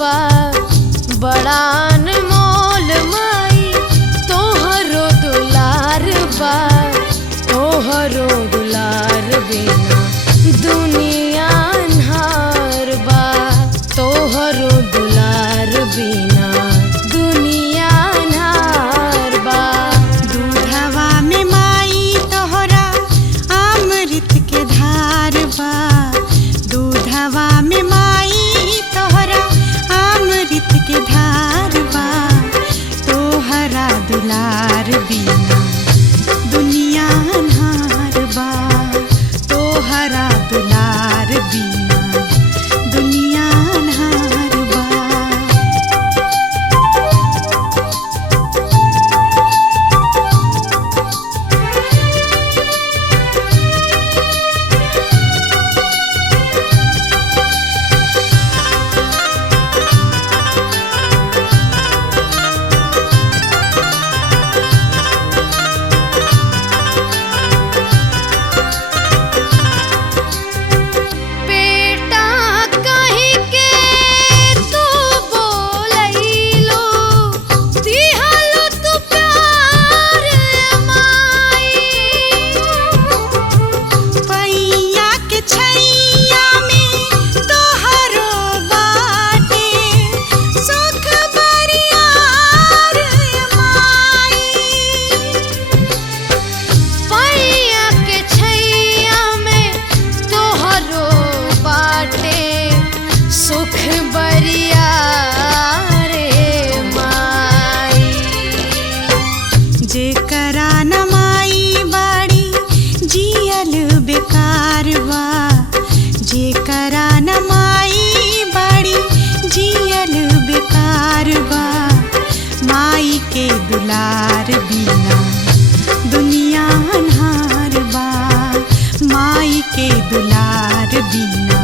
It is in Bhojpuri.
बा बड़ा अनमोल माई तोहरो दुलार बा तोहरो दुलार बिना दुनिया अन्हार बा तोहरो दुलार बिना दुनिया अन्हार बा। दूधवा में माई तोहरा अमृत के धार बा दूधवा में माई तोहरा अमृत के धार बा तोहरा दुलार बिना दुनिया अन्हार बा तोहरा दुलार बिना दुनिया अन्हार बा। बेटा कहीं के तू बोलैलो दिहलो तू प्यार माई पैया के छैया में तोहरो बाटे सुख बरियार माई पैया के छैया में तोहरो बाटे सुख बरिया रे माई। जेकरा न माई बाड़ी जियल बेकार बा जेकरा न माई बाड़ी जियल बेकार बा माई के दुलार बिना दुनिया अन्हार बा माई के दुलार बिना